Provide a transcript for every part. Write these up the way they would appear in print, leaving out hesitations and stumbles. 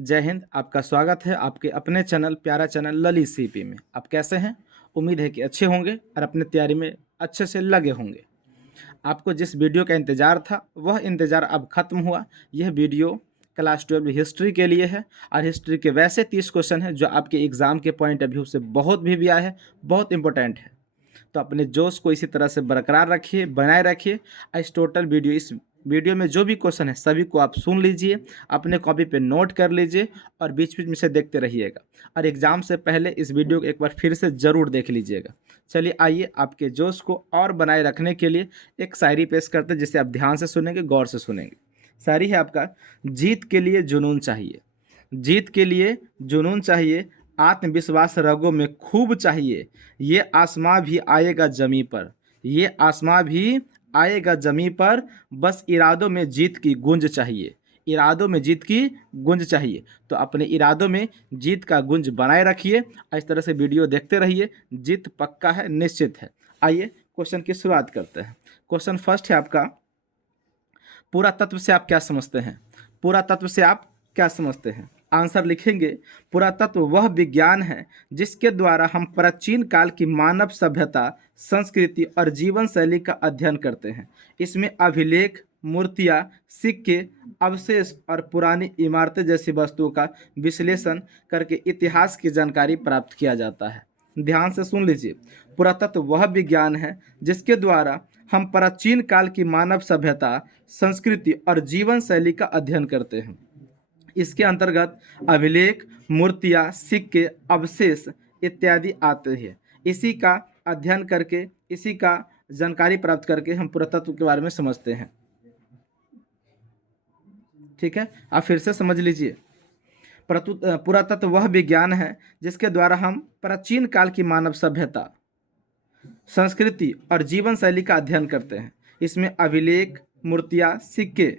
जय हिंद। आपका स्वागत है आपके अपने चैनल प्यारा चैनल ललित सीपी में। आप कैसे हैं? उम्मीद है कि अच्छे होंगे और अपने तैयारी में अच्छे से लगे होंगे। आपको जिस वीडियो का इंतज़ार था वह इंतज़ार अब ख़त्म हुआ। यह वीडियो क्लास 12 हिस्ट्री के लिए है और हिस्ट्री के वैसे 30 क्वेश्चन हैं जो आपके एग्ज़ाम के पॉइंट ऑफ व्यू से बहुत भी आया है, बहुत इंपॉर्टेंट है। तो अपने जोश को इसी तरह से बरकरार रखिए, बनाए रखिए। इस टोटल वीडियो इस वीडियो में जो भी क्वेश्चन है सभी को आप सुन लीजिए, अपने कॉपी पे नोट कर लीजिए और बीच बीच में से देखते रहिएगा। और एग्ज़ाम से पहले इस वीडियो को एक बार फिर से ज़रूर देख लीजिएगा। चलिए आइए आपके जोश को और बनाए रखने के लिए एक शायरी पेश करते हैं जिसे आप ध्यान से सुनेंगे, गौर से सुनेंगे। शायरी है आपका, जीत के लिए जुनून चाहिए, जीत के लिए जुनून चाहिए, आत्मविश्वास रगों में खूब चाहिए। ये आसमां भी आएगा जमी पर, ये आसमां भी आएगा जमी पर, बस इरादों में जीत की गूंज चाहिए, इरादों में जीत की गूंज चाहिए। तो अपने इरादों में जीत का गूंज बनाए रखिए। इस तरह से वीडियो देखते रहिए, जीत पक्का है, निश्चित है। आइए क्वेश्चन की शुरुआत करते हैं। क्वेश्चन फर्स्ट है आपका, पुरातत्व से आप क्या समझते हैं? पुरातत्व से आप क्या समझते हैं? आंसर लिखेंगे, पुरातत्व वह विज्ञान है जिसके द्वारा हम प्राचीन काल की मानव सभ्यता, संस्कृति और जीवन शैली का अध्ययन करते हैं। इसमें अभिलेख, मूर्तियाँ, सिक्के, अवशेष और पुरानी इमारतें जैसी वस्तुओं का विश्लेषण करके इतिहास की जानकारी प्राप्त किया जाता है। ध्यान से सुन लीजिए, पुरातत्व वह विज्ञान है जिसके द्वारा हम प्राचीन काल की मानव सभ्यता, संस्कृति और जीवन शैली का अध्ययन करते हैं। इसके अंतर्गत अभिलेख, मूर्तियाँ, सिक्के, अवशेष इत्यादि आते हैं। इसी का अध्ययन करके, इसी का जानकारी प्राप्त करके हम पुरातत्व के बारे में समझते हैं। ठीक है, आप फिर से समझ लीजिए। पुरातत्व वह विज्ञान है जिसके द्वारा हम प्राचीन काल की मानव सभ्यता, संस्कृति और जीवन शैली का अध्ययन करते हैं। इसमें अभिलेख, मूर्तियाँ, सिक्के,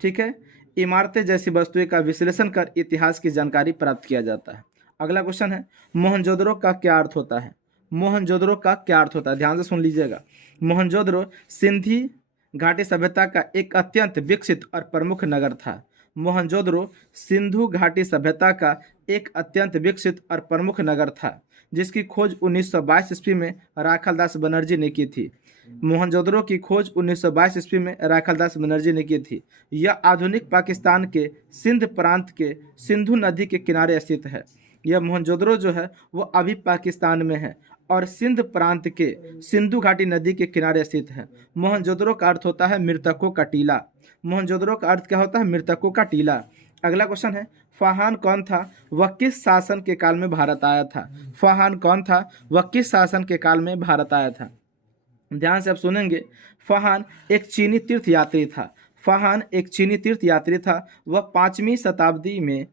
ठीक है, इमारतें जैसी वस्तुएं का विश्लेषण कर इतिहास की जानकारी प्राप्त किया जाता है। अगला क्वेश्चन है, मोहनजोदड़ो का क्या अर्थ होता है? मोहनजोदड़ो का क्या अर्थ होता है? ध्यान से सुन लीजिएगा। मोहनजोदड़ो सिंधी घाटी सभ्यता का एक अत्यंत विकसित और प्रमुख नगर था। मोहनजोदड़ो सिंधु घाटी सभ्यता का एक अत्यंत विकसित और प्रमुख नगर था जिसकी खोज 1922 ईस्वी में राखालदास बनर्जी ने की थी। मोहनजोदड़ो की खोज 1922 ईस्वी में राखालदास बनर्जी ने की थी। यह आधुनिक पाकिस्तान के सिंध प्रांत के सिंधु नदी के किनारे स्थित है। यह मोहनजोदड़ो जो है वो अभी पाकिस्तान में है और सिंध प्रांत के सिंधु घाटी नदी के किनारे स्थित है। मोहनजोदड़ो का अर्थ होता है मृतकों का टीला। मोहनजोदड़ो का अर्थ क्या होता है? मृतकों का टीला। अगला क्वेश्चन है, फाहान कौन था? वह किस शासन के काल में भारत आया था? फाहान कौन था? वह किस शासन के काल में भारत आया था? ध्यान से आप सुनेंगे। फाहान एक चीनी तीर्थ यात्री था। फाहान एक चीनी तीर्थ यात्री था। वह 5वीं शताब्दी में,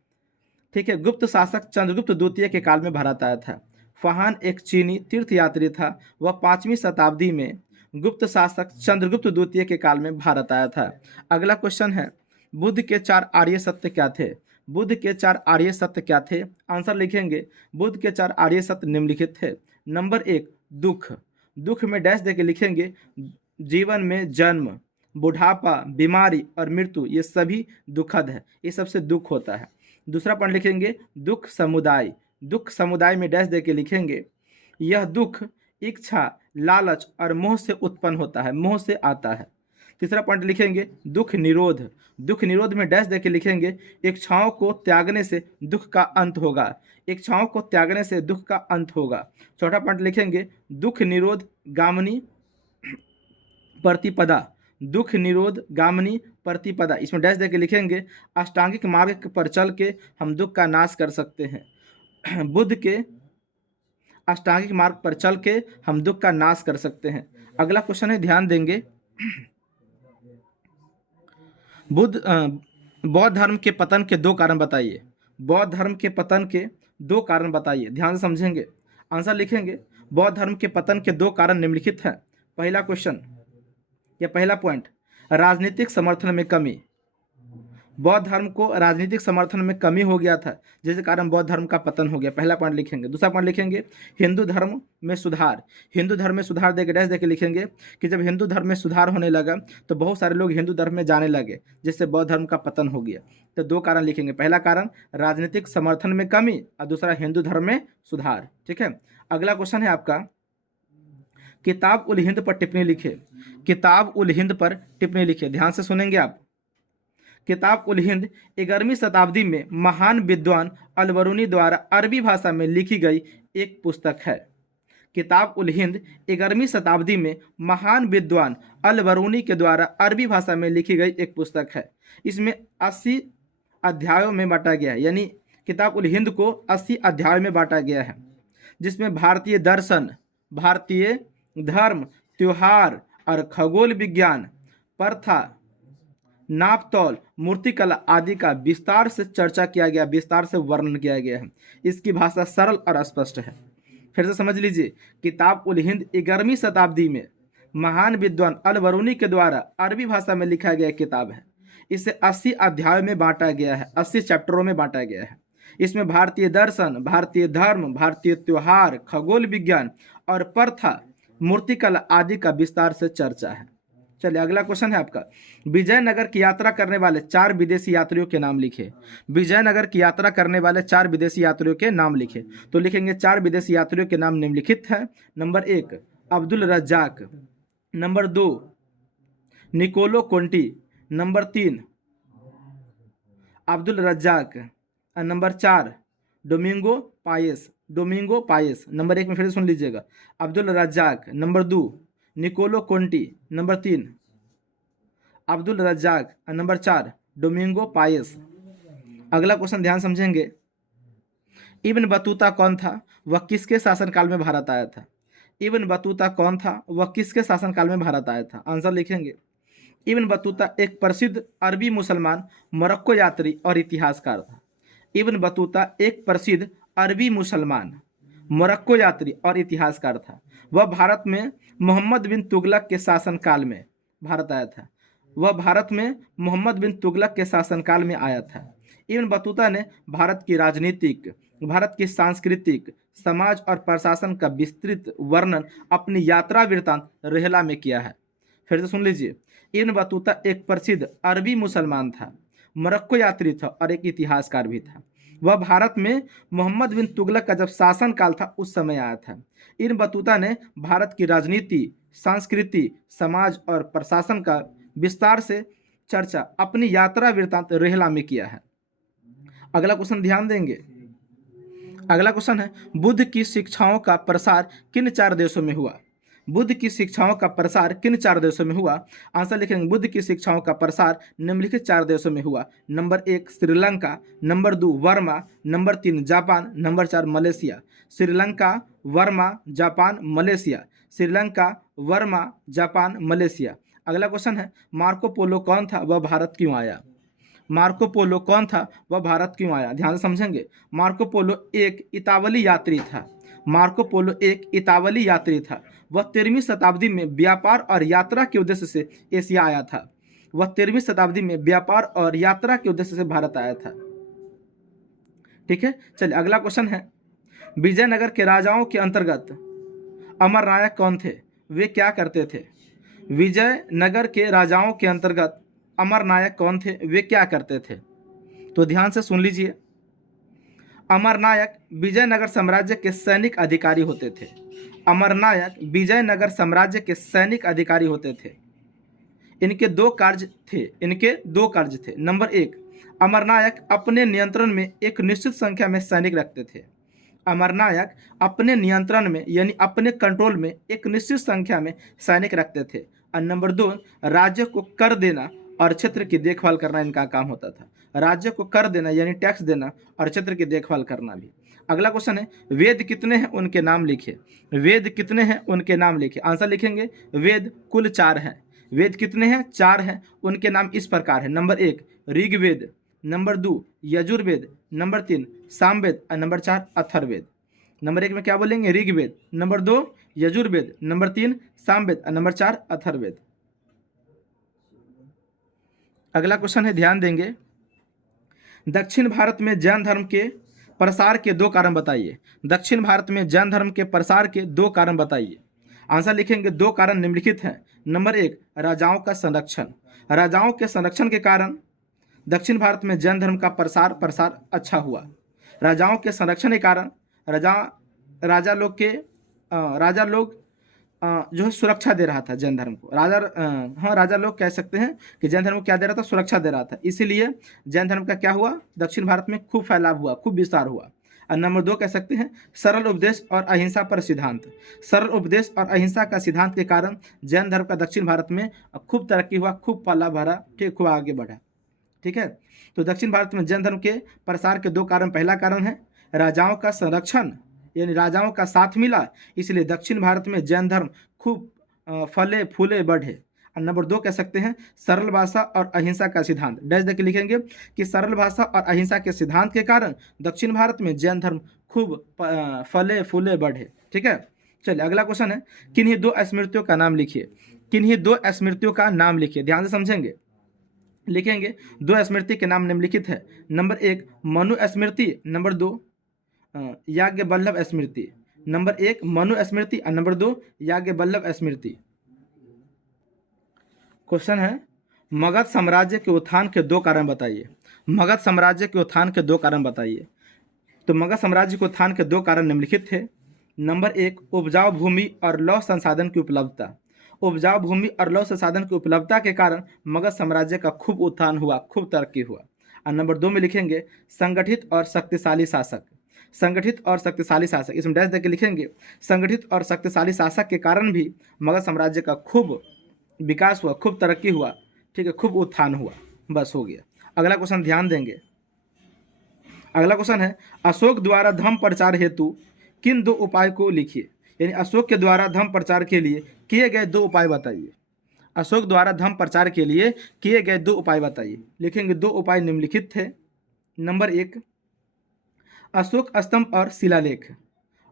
ठीक है, गुप्त शासक चंद्रगुप्त द्वितीय के काल में भारत आया था। फाहान एक चीनी तीर्थ यात्री था। वह 5वीं शताब्दी में गुप्त शासक चंद्रगुप्त द्वितीय के काल में भारत आया था। अगला क्वेश्चन है, बुद्ध के 4 आर्य सत्य क्या थे? बुद्ध के 4 आर्य सत्य क्या थे? आंसर लिखेंगे, बुद्ध के 4 आर्य सत्य निम्नलिखित थे। नंबर 1, दुख। दुख में डैश देके लिखेंगे, जीवन में जन्म, बुढ़ापा, बीमारी और मृत्यु ये सभी दुखद है, ये सबसे दुख होता है। दूसरा पॉइंट लिखेंगे, दुख समुदाय। दुख समुदाय में डैश देके लिखेंगे, यह दुख इच्छा, लालच और मोह से उत्पन्न होता है, मोह से आता है। तीसरा पॉइंट लिखेंगे, दुख निरोध। दुख निरोध में डैश देके लिखेंगे, इच्छाओं को त्यागने से दुख का अंत होगा, इच्छाओं को त्यागने से दुख का अंत होगा। चौथा पॉइंट लिखेंगे, दुख निरोध गामिनी प्रतिपदा। दुख निरोध गामिनी प्रतिपदा, इसमें डैश देके लिखेंगे, अष्टांगिक मार्ग पर चल के हम दुख का नाश कर सकते हैं। बुद्ध के अष्टांगिक मार्ग पर चल के हम दुख का नाश कर सकते हैं। अगला क्वेश्चन है, ध्यान देंगे, बौद्ध धर्म के पतन के 2 कारण बताइए। बौद्ध धर्म के पतन के 2 कारण बताइए। ध्यान से समझेंगे। आंसर लिखेंगे, बौद्ध धर्म के पतन के 2 कारण निम्नलिखित हैं। पहला क्वेश्चन या पहला पॉइंट, राजनीतिक समर्थन में कमी। बौद्ध धर्म को राजनीतिक समर्थन में कमी हो गया था, जिसके कारण बौद्ध धर्म का पतन हो गया। पहला पॉइंट लिखेंगे। दूसरा पॉइंट लिखेंगे हिंदू धर्म में सुधार। हिंदू धर्म में सुधार देके डैश देके लिखेंगे कि जब हिंदू धर्म में सुधार होने लगा तो बहुत सारे लोग हिंदू धर्म में जाने लगे, जिससे बौद्ध धर्म का पतन हो गया। तो दो कारण लिखेंगे, पहला कारण राजनीतिक समर्थन में कमी और दूसरा हिंदू धर्म में सुधार। ठीक है, अगला क्वेश्चन है आपका, किताब उल हिंद पर टिप्पणी लिखे। किताब उल हिंद पर टिप्पणी लिखे, ध्यान से सुनेंगे आप। किताब उल हिंद 11वीं शताब्दी में महान विद्वान अलबरूनी द्वारा अरबी भाषा में लिखी गई एक पुस्तक है। किताब उल हिंद 11वीं शताब्दी में महान विद्वान अलबरूनी के द्वारा अरबी भाषा में लिखी गई एक पुस्तक है। इसमें 80 अध्यायों में बांटा गया है, यानी किताब उल हिंद को 80 अध्यायों में बांटा गया है, जिसमें भारतीय दर्शन, भारतीय धर्म, त्योहार और खगोल विज्ञान, प्रथा, नापतौल, मूर्तिकला आदि का विस्तार से चर्चा किया गया, विस्तार से वर्णन किया गया है। इसकी भाषा सरल और स्पष्ट है। फिर से समझ लीजिए, किताब उल हिंद 11वीं शताब्दी में महान विद्वान अलबरूनी के द्वारा अरबी भाषा में लिखा गया किताब है। इसे 80 अध्यायों में बांटा गया है, 80 चैप्टरों में बांटा गया है। इसमें भारतीय दर्शन, भारतीय धर्म, भारतीय त्योहार, खगोल विज्ञान और प्रथा, मूर्तिकला आदि का विस्तार से चर्चा है। चलिए अगला क्वेश्चन है आपका, विजयनगर की यात्रा करने वाले 4 विदेशी यात्रियों के नाम लिखे। विजयनगर की यात्रा करने वाले 4 विदेशी यात्रियों के नाम लिखे। तो लिखेंगे 4 विदेशी यात्रियों के नाम निम्नलिखित है। Number 1 Abdul Razzaq, number 2 Niccolo Conti, number 3 Abdul Razzaq, और number 4 Domingo Paes. Domingo Paes, number 1 में फिर से सुन लीजिएगा, Abdul Razzaq, number 2 Niccolo Conti, number 3 Abdul Razzaq और नंबर 4 डोमिंगो पायेस। अगला क्वेश्चन ध्यान समझेंगे, इब्न बतूता कौन था, वह किसके शासनकाल में भारत आया था। इब्न बतूता कौन था, वह किसके शासनकाल में भारत आया था। आंसर लिखेंगे, इब्न बतूता एक प्रसिद्ध अरबी मुसलमान मोरक्को यात्री और इतिहासकार था। इब्न बतूता एक प्रसिद्ध अरबी मुसलमान मोरक्को यात्री और इतिहासकार था। वह भारत में मोहम्मद बिन तुगलक के शासनकाल में भारत आया था। वह भारत में मोहम्मद बिन तुगलक के शासनकाल में आया था। इब्न बतूता ने भारत की राजनीतिक, भारत की सांस्कृतिक, समाज और प्रशासन का विस्तृत वर्णन अपनी यात्रा वृत्तांत रेहला में किया है। फिर से सुन लीजिए, इब्न बतूता एक प्रसिद्ध अरबी मुसलमान था, मोरक्को यात्री था और एक इतिहासकार भी था। वह भारत में मोहम्मद बिन तुगलक का जब शासनकाल था उस समय आया था। इब्न बतूता ने भारत की राजनीति, संस्कृति, समाज और प्रशासन का विस्तार से चर्चा अपनी यात्रा वृत्तांत रेहला में किया है। अगला क्वेश्चन ध्यान देंगे। अगला क्वेश्चन है, बुद्ध की शिक्षाओं का प्रसार किन 4 देशों में हुआ। बुद्ध की शिक्षाओं का प्रसार किन 4 देशों में हुआ। आंसर लिखेंगे, बुद्ध की शिक्षाओं का प्रसार निम्नलिखित 4 देशों में हुआ। Number 1 Sri Lanka, number 2 Verma, number 3 Japan, number 4 Malaysia. Sri Lanka, Verma, Japan, Malaysia. Sri Lanka, Verma, Japan, Malaysia. अगला क्वेश्चन है, मार्को पोलो कौन था, वह भारत क्यों आया। मार्को पोलो कौन था, वह भारत क्यों आया। ध्यान से समझेंगे, मार्को पोलो एक इतावली यात्री था। मार्को पोलो एक इतावली यात्री था। वह 13वीं शताब्दी में व्यापार और यात्रा के उद्देश्य से एशिया आया था। वह 13वीं शताब्दी में व्यापार और यात्रा के उद्देश्य से भारत आया था। ठीक है, चलिए अगला क्वेश्चन है, विजयनगर के राजाओं के अंतर्गत अमर नायक कौन थे, वे क्या करते थे। विजयनगर के राजाओं के अंतर्गत अमर नायक कौन थे, वे क्या करते थे। तो ध्यान से सुन लीजिए, अमर नायक विजयनगर साम्राज्य के सैनिक अधिकारी होते थे। अमर नायक विजयनगर साम्राज्य के सैनिक अधिकारी होते थे। इनके 2 कार्य थे। नंबर 1, अमर नायक अपने नियंत्रण में एक निश्चित संख्या में सैनिक रखते थे। अमर नायक अपने नियंत्रण में यानी अपने कंट्रोल में एक निश्चित संख्या में सैनिक रखते थे। और नंबर 2, राज्य को कर देना और क्षेत्र की देखभाल करना इनका काम होता था। राज्य को कर देना यानी टैक्स देना और क्षेत्र की देखभाल करना भी। अगला क्वेश्चन है, वेद कितने हैं, उनके नाम लिखिए। वेद कितने हैं, उनके नाम लिखिए। आंसर लिखेंगे, वेद कुल 4 हैं। वेद कितने हैं, 4 हैं। उनके नाम इस प्रकार है। Number 1 Rigveda, number 2 Yajurveda, number 3 Samaveda और नंबर 4 अथर्ववेद। नंबर 1 में क्या बोलेंगे, ऋग्वेद, नंबर 2 यजुर्वेद, नंबर 3 सामवेद और नंबर 4 अथर्ववेद। अगला क्वेश्चन है, ध्यान देंगे, दक्षिण भारत में जैन धर्म के प्रसार के दो कारण बताइए। दक्षिण भारत में जैन धर्म के प्रसार के दो कारण बताइए। आंसर लिखेंगे, दो कारण निम्नलिखित हैं। नंबर एक, राजाओं का संरक्षण। राजाओं के संरक्षण के कारण दक्षिण भारत में जैन धर्म का प्रसार प्रसार अच्छा हुआ। राजाओं के संरक्षण के कारण राजा राजा लोग के राजा लोग जो है सुरक्षा दे रहा था जैन धर्म को। हाँ, राजा लोग कह सकते हैं कि जैन धर्म को क्या दे रहा था, सुरक्षा दे रहा था। इसीलिए जैन धर्म का क्या हुआ, दक्षिण भारत में खूब फैलाव हुआ, खूब विस्तार हुआ। और नंबर दो कह सकते हैं, सरल उपदेश और अहिंसा पर सिद्धांत। सरल उपदेश और अहिंसा का सिद्धांत के कारण जैन धर्म का दक्षिण भारत में खूब तरक्की हुआ, खूब पाला भरा, ठीक, खूब आगे बढ़ा। ठीक है, तो दक्षिण भारत में जैन धर्म के प्रसार के दो कारण, पहला कारण है राजाओं का संरक्षण, यानी राजाओं का साथ मिला, इसलिए दक्षिण भारत में जैन धर्म खूब फले फूले बढ़े। और नंबर दो कह सकते हैं, सरल भाषा और अहिंसा का सिद्धांत। डैश देख लिखेंगे कि सरल भाषा और अहिंसा के सिद्धांत के कारण दक्षिण भारत में जैन धर्म खूब फले फूले बढ़े। ठीक है, चलिए अगला क्वेश्चन है, किन्हीं दो स्मृतियों का नाम लिखिए। किन्हीं दो स्मृतियों का नाम लिखिए, ध्यान से समझेंगे। लिखेंगे, दो स्मृति के नाम निम्नलिखित है। नंबर एक, मनु स्मृति। नंबर दो, याज्ञवल्लभ स्मृति। नंबर एक, मनु स्मृति और नंबर दो, याज्ञवल्लभ स्मृति। क्वेश्चन है, मगध साम्राज्य के उत्थान के दो कारण बताइए। मगध साम्राज्य के उत्थान के दो कारण बताइए। तो मगध साम्राज्य के उत्थान के दो कारण निम्नलिखित थे। नंबर एक, उपजाऊ भूमि और लौह संसाधन की उपलब्धता। उपजाऊ भूमि और लौह संसाधन की उपलब्धता के कारण मगध साम्राज्य का खूब उत्थान हुआ, खूब तरक्की हुआ। और नंबर दो में लिखेंगे, संगठित और शक्तिशाली शासक। संगठित और शक्तिशाली शासक, इसमें डैश देकर लिखेंगे, संगठित और शक्तिशाली शासक के कारण भी मगध साम्राज्य का खूब विकास हुआ, खूब तरक्की हुआ। ठीक है, खूब उत्थान हुआ। बस हो गया। अगला क्वेश्चन ध्यान देंगे। अगला क्वेश्चन है, अशोक द्वारा धर्म प्रचार हेतु किन दो उपाय को लिखिए। यानी अशोक के द्वारा धर्म प्रचार के लिए किए गए दो उपाय बताइए। अशोक द्वारा धर्म प्रचार के लिए किए गए दो उपाय बताइए। लिखेंगे, दो उपाय निम्नलिखित थे। नंबर एक, अशोक स्तंभ और शिलालेख।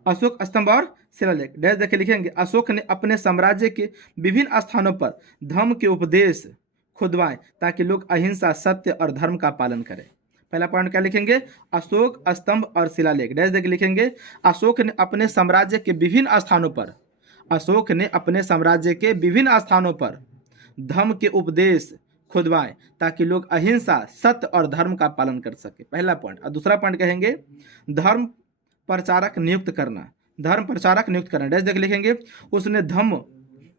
अशोक स्तंभ और शिलालेख, डैश देखे लिखेंगे, अशोक ने अपने साम्राज्य के विभिन्न स्थानों पर धर्म के उपदेश खुदवाए ताकि लोग अहिंसा, सत्य और धर्म का पालन करें। पहला पॉइंट क्या लिखेंगे, अशोक स्तंभ और शिलालेख। डैश देके लिखेंगे, अशोक ने अपने साम्राज्य के विभिन्न स्थानों पर, अशोक ने अपने साम्राज्य के विभिन्न स्थानों पर धर्म के उपदेश खुदवाएं ताकि लोग अहिंसा, सत्य और धर्म का पालन कर सके। पहला पॉइंट। और दूसरा पॉइंट कहेंगे, धर्म प्रचारक नियुक्त करना। धर्म प्रचारक नियुक्त करना, डैश देख लिखेंगे, उसने धम्म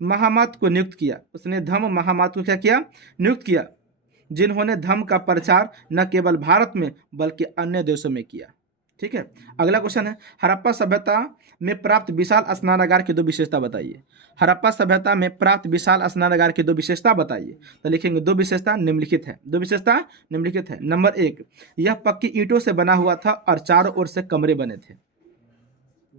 महामत को नियुक्त किया। उसने धम्म महामत को क्या किया, नियुक्त किया, जिन्होंने धर्म का प्रचार न केवल भारत में बल्कि अन्य देशों में किया। ठीक है, अगला क्वेश्चन है, हड़प्पा सभ्यता में प्राप्त विशाल स्नानागार की दो विशेषता बताइए। हड़प्पा सभ्यता में प्राप्त विशाल स्नानागार की दो विशेषता बताइए। तो लिखेंगे, दो विशेषता निम्नलिखित है। दो विशेषता निम्नलिखित है। नंबर एक, यह पक्की ईंटों से बना हुआ था और चारों ओर से कमरे बने थे।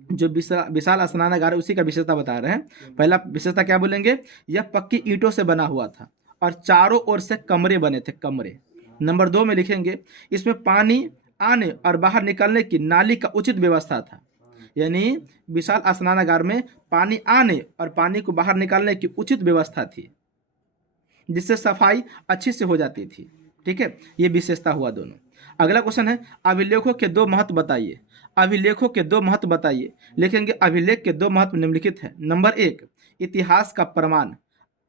जो विशाल स्नानागार है उसी का विशेषता बता रहे हैं। पहला विशेषता क्या बोलेंगे, यह पक्की ईंटों से बना हुआ था और चारों ओर से कमरे बने थे, कमरे। नंबर दो में लिखेंगे, इसमें पानी आने और बाहर निकलने की नाली का उचित व्यवस्था था। यानी विशाल स्नानागार में पानी आने और पानी को बाहर निकालने की उचित व्यवस्था थी, जिससे सफाई अच्छी से हो जाती थी। ठीक है, ये विशेषता हुआ दोनों। अगला क्वेश्चन है, अभिलेखों के दो महत्व बताइए। अभिलेखों के दो महत्व बताइए। लिखेंगे, अभिलेख के दो महत्व निम्नलिखित है। नंबर एक, इतिहास का प्रमाण।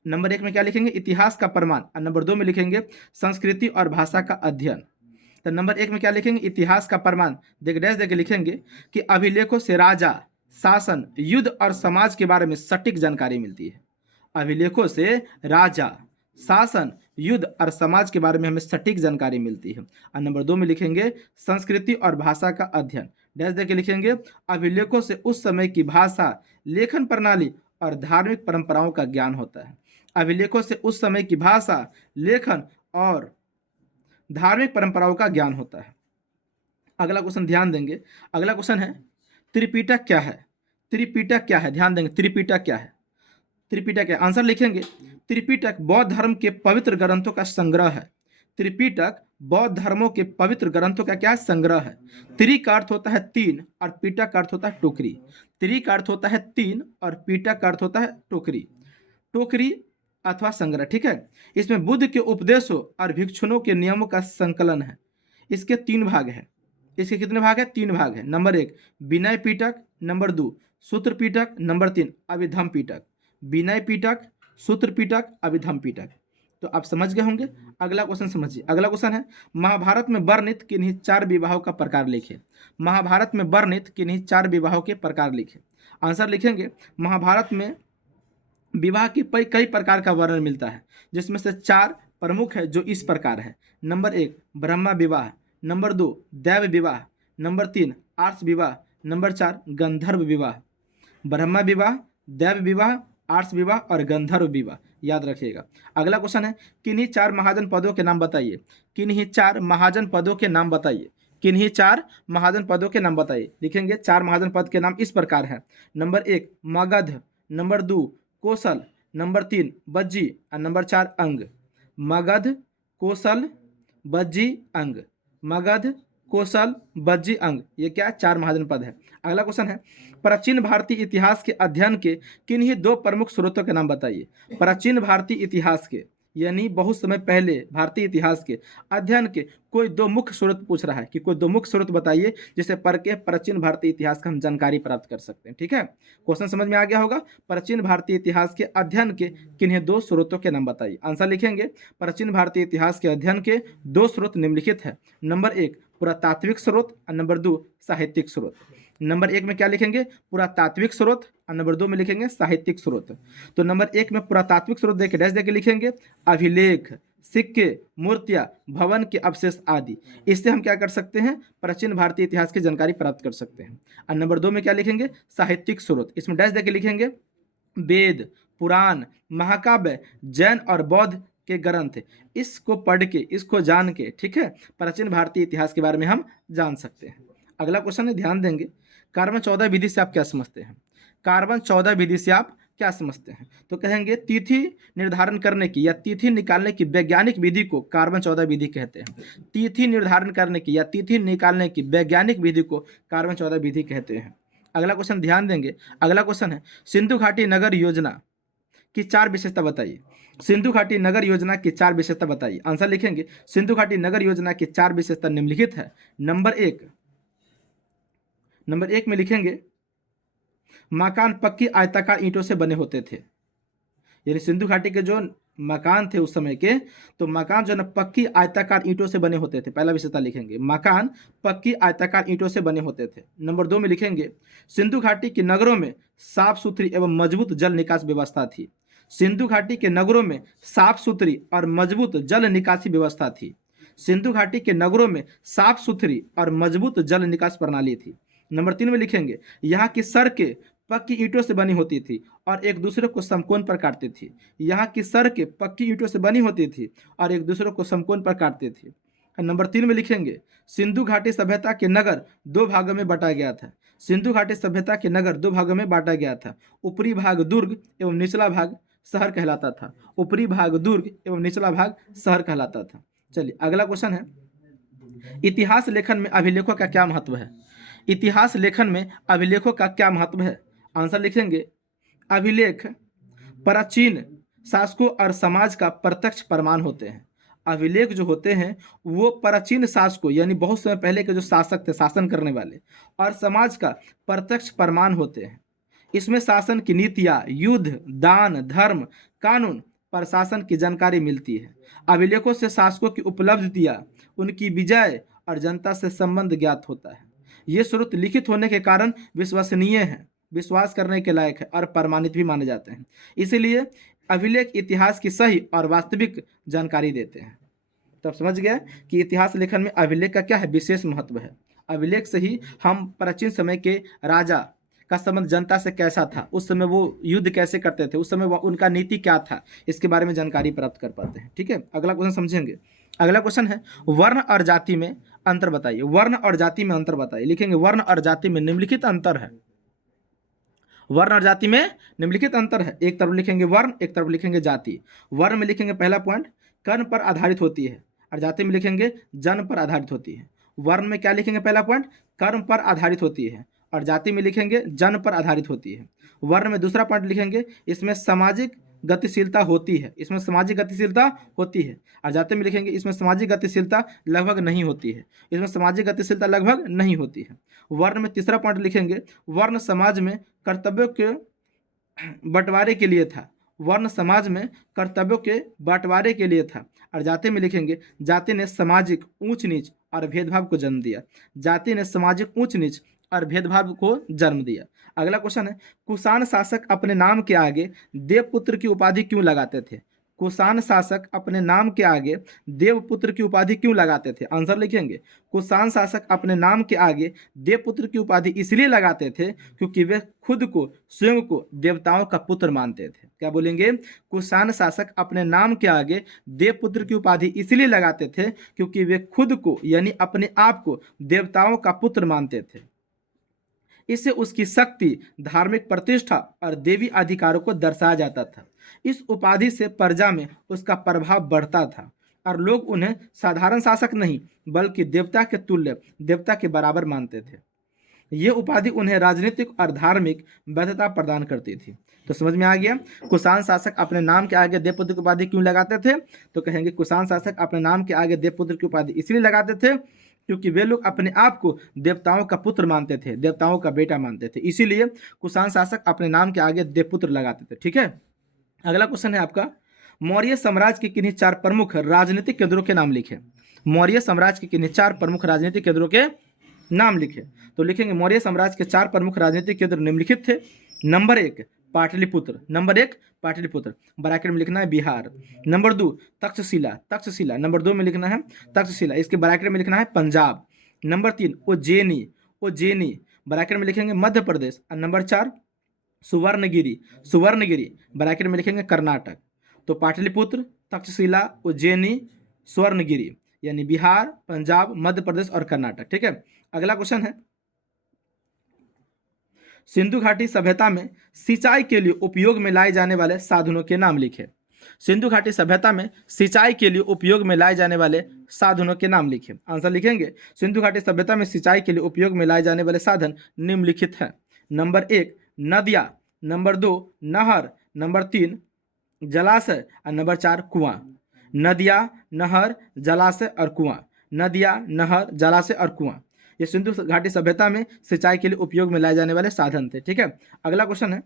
नंबर एक में क्या लिखेंगे, इतिहास का प्रमाण। और नंबर दो में लिखेंगे, संस्कृति और भाषा का अध्ययन। तो नंबर एक में क्या लिखेंगे, इतिहास का प्रमाण। डैश देके लिखेंगे कि अभिलेखों से राजा, शासन, युद्ध और समाज के बारे में सटीक जानकारी मिलती है। अभिलेखों से राजा, शासन, युद्ध और समाज के बारे में हमें सटीक जानकारी मिलती है। और नंबर दो में लिखेंगे, संस्कृति और भाषा का अध्ययन। डैश देके लिखेंगे, अभिलेखों से उस समय की भाषा, लेखन प्रणाली और धार्मिक परंपराओं का ज्ञान होता है। अभिलेखों से उस समय की भाषा, लेखन और धार्मिक परंपराओं का ज्ञान होता है। अगला क्वेश्चन ध्यान देंगे। अगला क्वेश्चन है, त्रिपिटक क्या है। त्रिपिटक क्या है, ध्यान देंगे, त्रिपिटक क्या है। त्रिपिटक है, आंसर लिखेंगे, त्रिपिटक बौद्ध धर्म के पवित्र ग्रंथों का संग्रह है। त्रिपिटक बौद्ध धर्मों के पवित्र ग्रंथों का क्या संग्रह है। त्रि का अर्थ होता है तीन और पिटक का अर्थ होता है टोकरी। त्रि का अर्थ होता है तीन और पिटक का अर्थ होता है टोकरी, टोकरी अथवा संग्रह। ठीक है, इसमें बुद्ध के उपदेशों और भिक्षुओं के नियमों का संकलन है। इसके 3 भाग है। इसके कितने भाग है? 3 भाग है। नंबर 1 विनय पिटक, नंबर 2 सूत्र पिटक, नंबर 3 अभिधम पिटक। विनय पिटक, सूत्र पिटक, अभिधम पिटक। तो आप समझ गए होंगे। अगला क्वेश्चन समझिए। अगला क्वेश्चन है महाभारत में वर्णित किन्हीं 4 विवाहों का प्रकार लिखे। महाभारत में वर्णित किन्हीं 4 विवाहों के प्रकार लिखे। आंसर लिखेंगे महाभारत में विवाह के कई प्रकार का वर्णन मिलता है, जिसमें से 4 प्रमुख है जो इस प्रकार है। नंबर 1 ब्रह्मा विवाह, नंबर 2 दैव विवाह, नंबर 3 आर्ष विवाह, नंबर 4 गंधर्व विवाह। ब्रह्मा विवाह, दैव विवाह, आर्ष विवाह और गंधर्व विवाह, याद रखिएगा। अगला क्वेश्चन है किन्हीं 4 महाजन पदों के नाम बताइए। किन्हीं 4 महाजन पदों के नाम बताइए। किन्हीं 4 महाजन पदों के नाम बताइए। लिखेंगे 4 महाजन पद के नाम इस प्रकार हैं। Number 1 Magadh, number 2 Kosala, number 3 Vajji और नंबर 4 अंग। मगध, कोसल, बज्जी, अंग। मगध, कोसल, बज्जी, अंग, ये क्या 4 महाजन पद है। अगला क्वेश्चन है प्राचीन भारतीय इतिहास के अध्ययन के किन्हीं 2 प्रमुख स्रोतों के नाम बताइए। प्राचीन भारतीय इतिहास के यानी बहुत समय पहले भारतीय इतिहास के अध्ययन के कोई 2 मुख्य स्रोत पूछ रहा है कि कोई 2 मुख्य स्रोत बताइए जिसे पढ़ के प्राचीन भारतीय इतिहास का हम जानकारी प्राप्त कर सकते हैं। ठीक है, क्वेश्चन समझ में आ गया होगा। प्राचीन भारतीय इतिहास के अध्ययन के किन्हीं 2 स्रोतों के नाम बताइए। आंसर लिखेंगे प्राचीन भारतीय इतिहास के अध्ययन के 2 स्रोत निम्नलिखित है। नंबर 1 पुरातात्विक स्रोत और नंबर 2 साहित्यिक स्रोत। नंबर 1 में क्या लिखेंगे? पुरातात्विक स्रोत और नंबर 2 में लिखेंगे साहित्यिक स्रोत। तो नंबर 1 में पुरातात्विक स्रोत देके डैश देके लिखेंगे अभिलेख, सिक्के, मूर्तियां, भवन के अवशेष आदि। इससे हम क्या कर सकते हैं? प्राचीन भारतीय इतिहास की जानकारी प्राप्त कर सकते हैं। और नंबर 2 में क्या लिखेंगे? साहित्यिक स्रोत। इसमें डैश देके लिखेंगे वेद, पुराण, महाकाव्य, जैन और बौद्ध के ग्रंथ। इसको पढ़ के, इसको जान के, ठीक है, प्राचीन भारतीय इतिहास के बारे में हम जान सकते हैं। अगला क्वेश्चन है, ध्यान देंगे, कार्बन 14 विधि से आप क्या समझते हैं? कार्बन 14 विधि से आप क्या समझते हैं? तो कहेंगे तिथि निर्धारण करने की या तिथि निकालने की वैज्ञानिक विधि को कार्बन 14 विधि कहते हैं। तिथि निर्धारण करने की या तिथि निकालने की वैज्ञानिक विधि को कार्बन 14 विधि कहते हैं। अगला क्वेश्चन ध्यान देंगे। अगला क्वेश्चन है सिंधु घाटी नगर योजना की 4 विशेषता बताइए। सिंधु घाटी नगर योजना की 4 विशेषता बताइए। आंसर लिखेंगे सिंधु घाटी नगर योजना की 4 विशेषता निम्नलिखित है। नंबर 1 में लिखेंगे मकान पक्की आयताकार ईंटों से बने होते थे। यानी सिंधु घाटी के जो मकान थे उस समय के, तो मकान जो है ना पक्की आयताकार ईंटों से बने होते थे। पहला विशेषता लिखेंगे मकान पक्की आयताकार ईंटों से बने होते थे। नंबर 2 में लिखेंगे सिंधु घाटी के नगरों में साफ सुथरी एवं मजबूत जल निकास व्यवस्था थी। सिंधु घाटी के नगरों में साफ सुथरी और मजबूत जल निकासी व्यवस्था थी। सिंधु घाटी के नगरों में साफ सुथरी और मजबूत जल निकास प्रणाली थी। नंबर 3 में लिखेंगे यहाँ की सड़कें पक्की ईंटों से बनी होती थी और एक दूसरे को समकोण पर काटती थी। यहाँ की सड़कें पक्की ईंटों से बनी होती थी और एक दूसरे को समकोण पर काटती थी। नंबर 3 में लिखेंगे सिंधु घाटी सभ्यता के नगर 2 भागों में बांटा गया था। सिंधु घाटी सभ्यता के नगर 2 भागों में बांटा गया था। ऊपरी भाग दुर्ग एवं निचला भाग शहर कहलाता था। ऊपरी भाग दुर्ग एवं निचला भाग शहर कहलाता था। चलिए अगला क्वेश्चन है इतिहास लेखन में अभिलेखों का क्या महत्व है? इतिहास लेखन में अभिलेखों का क्या महत्व है? आंसर लिखेंगे अभिलेख प्राचीन शासकों और समाज का प्रत्यक्ष प्रमाण होते हैं। अभिलेख जो होते हैं वो प्राचीन शासकों यानी बहुत समय पहले के जो शासक थे, शासन करने वाले, और समाज का प्रत्यक्ष प्रमाण होते हैं। इसमें शासन की नीतियाँ, युद्ध, दान, धर्म, कानून, प्रशासन की जानकारी मिलती है। अभिलेखों से शासकों की उपलब्धियाँ, उनकी विजय और जनता से संबंध ज्ञात होता है। ये स्रोत लिखित होने के कारण विश्वसनीय हैं, विश्वास करने के लायक है और प्रमाणित भी माने जाते हैं। इसीलिए अभिलेख इतिहास की सही और वास्तविक जानकारी देते हैं। तब समझ गया कि इतिहास लेखन में अभिलेख का क्या है? विशेष महत्व है। अभिलेख से ही हम प्राचीन समय के राजा का संबंध जनता से कैसा था, उस समय वो युद्ध कैसे करते थे, उस समय उनका नीति क्या था, इसके बारे में जानकारी प्राप्त कर पाते हैं। ठीक है, अगला क्वेश्चन समझेंगे। अगला क्वेश्चन है वर्ण और जाति में अंतर बताइए। वर्ण और जाति में अंतर बताइए। लिखेंगे वर्ण और जाति में निम्नलिखित अंतर है। वर्ण और जाति में निम्नलिखित अंतर है। एक तरफ लिखेंगे वर्ण, एक तरफ लिखेंगे जाति। वर्ण में लिखेंगे पहला पॉइंट कर्ण पर आधारित होती है और जाति में लिखेंगे जन्म पर आधारित होती है। वर्ण में क्या लिखेंगे? पहला पॉइंट कर्म पर आधारित होती है और जाति में लिखेंगे जन्म पर आधारित होती है। वर्ण में दूसरा पॉइंट लिखेंगे इसमें सामाजिक गतिशीलता होती है, इसमें सामाजिक गतिशीलता होती है। और जाते में लिखेंगे इसमें सामाजिक गतिशीलता लगभग नहीं होती है, इसमें सामाजिक गतिशीलता लगभग नहीं होती है। वर्ण में तीसरा पॉइंट लिखेंगे, वर्ण समाज में कर्तव्यों के बंटवारे के लिए था, वर्ण समाज में कर्तव्यों के बंटवारे के लिए था। और जाति में लिखेंगे, जाति ने सामाजिक ऊंच नीच और भेदभाव को जन्म दिया, जाति ने सामाजिक ऊंच नीच और भेदभाव को जन्म दिया। अगला क्वेश्चन है, कुषाण शासक अपने नाम के आगे देवपुत्र की उपाधि क्यों लगाते थे? कुषाण शासक अपने नाम के आगे देवपुत्र की उपाधि क्यों लगाते थे? आंसर लिखेंगे, कुषाण शासक अपने नाम के आगे देवपुत्र की उपाधि इसलिए लगाते थे क्योंकि वे खुद को स्वयं को देवताओं का पुत्र मानते थे। क्या बोलेंगे? कुषाण शासक अपने नाम के आगे देवपुत्र की उपाधि इसलिए लगाते थे क्योंकि वे खुद को यानी अपने आप को देवताओं का पुत्र मानते थे। इससे उसकी शक्ति, धार्मिक प्रतिष्ठा और देवी अधिकारों को दर्शाया जाता था। इस उपाधि से प्रजा में उसका प्रभाव बढ़ता था और लोग उन्हें साधारण शासक नहीं बल्कि देवता के तुल्य, देवता के बराबर मानते थे। ये उपाधि उन्हें राजनीतिक और धार्मिक वैधता प्रदान करती थी। तो समझ में आ गया, कुषाण शासक अपने नाम के आगे देवपुत्र की उपाधि क्यों लगाते थे? तो कहेंगे कुषाण शासक अपने नाम के आगे देवपुत्र की उपाधि इसलिए लगाते थे क्योंकि वे लोग अपने आप को देवताओं का पुत्र मानते थे, देवताओं का बेटा मानते थे, इसीलिए कुषाण शासक अपने नाम के आगे देवपुत्र लगाते थे। ठीक है, अगला क्वेश्चन है आपका, मौर्य साम्राज्य के किन्हीं 4 प्रमुख राजनीतिक केंद्रों के नाम लिखे। मौर्य साम्राज्य के किन्हीं 4 प्रमुख राजनीतिक केंद्रों के नाम लिखे। तो लिखेंगे मौर्य साम्राज्य के 4 प्रमुख राजनीतिक केंद्र निम्नलिखित थे। Number 1 Pataliputra, number 1 Pataliputra, bracket में लिखना है बिहार। नंबर 2 तक्षशिला, तक्षशिला, नंबर 2 में लिखना है तक्षशिला, इसके ब्रैकेट में लिखना है पंजाब। नंबर 3 उज्जैनी, उज्जैनी, ब्रैकेट में लिखेंगे मध्य प्रदेश। और नंबर 4 सुवर्णगिरी, सुवर्णगिरी, ब्रैकेट में लिखेंगे कर्नाटक। तो पाटलिपुत्र, तक्षशिला, उज्जैनी, स्वर्णगिरी, यानी बिहार, पंजाब, मध्य प्रदेश और कर्नाटक। ठीक है, अगला क्वेश्चन है, सिंधु घाटी सभ्यता में सिंचाई के लिए उपयोग में लाए जाने वाले साधनों के नाम लिखे। सिंधु घाटी सभ्यता में सिंचाई के लिए उपयोग में लाए जाने वाले साधनों के नाम लिखे। आंसर लिखेंगे, सिंधु घाटी सभ्यता में सिंचाई के लिए उपयोग में लाए जाने वाले साधन निम्नलिखित हैं। नंबर 1 नदियाँ, नंबर 2 नहर, नंबर 3 जलाशय और नंबर 4 कुआं। नदियाँ, नहर, जलाशय और कुआं, नदियाँ, नहर, जलाशय और कुआं, ये सिंधु घाटी सभ्यता में सिंचाई के लिए उपयोग में लाए जाने वाले साधन थे। ठीक है, अगला क्वेश्चन है,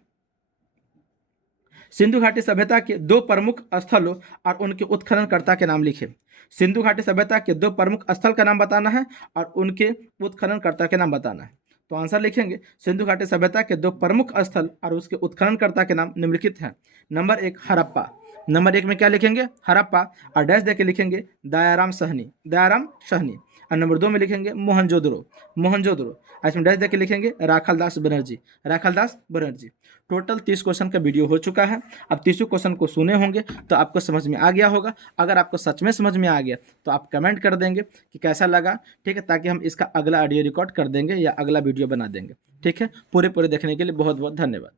सिंधु घाटी सभ्यता के 2 प्रमुख स्थलों और उनके उत्खननकर्ता के नाम लिखे। सिंधु घाटी सभ्यता के 2 प्रमुख स्थल का नाम बताना है और उनके उत्खननकर्ता के नाम बताना है। तो आंसर लिखेंगे, सिंधु घाटी सभ्यता के 2 प्रमुख स्थल और उसके उत्खननकर्ता के नाम निम्नलिखित हैं। नंबर 1 हड़प्पा, नंबर 1 में क्या लिखेंगे? हड़प्पा, और डैश देके लिखेंगे दयाराम सहनी, दयाराम सहनी। और नंबर 2 में लिखेंगे मोहनजोदड़ो, मोहनजोदड़ो, इसमें डैश देके लिखेंगे राखालदास बनर्जी, राखालदास बनर्जी। टोटल 30 क्वेश्चन का वीडियो हो चुका है। अब 30 क्वेश्चन को सुने होंगे तो आपको समझ में आ गया होगा। अगर आपको सच में समझ में आ गया तो आप कमेंट कर देंगे कि कैसा लगा। ठीक है, ताकि हम इसका अगला ऑडियो रिकॉर्ड कर देंगे या अगला वीडियो बना देंगे। ठीक है, पूरे देखने के लिए बहुत बहुत धन्यवाद।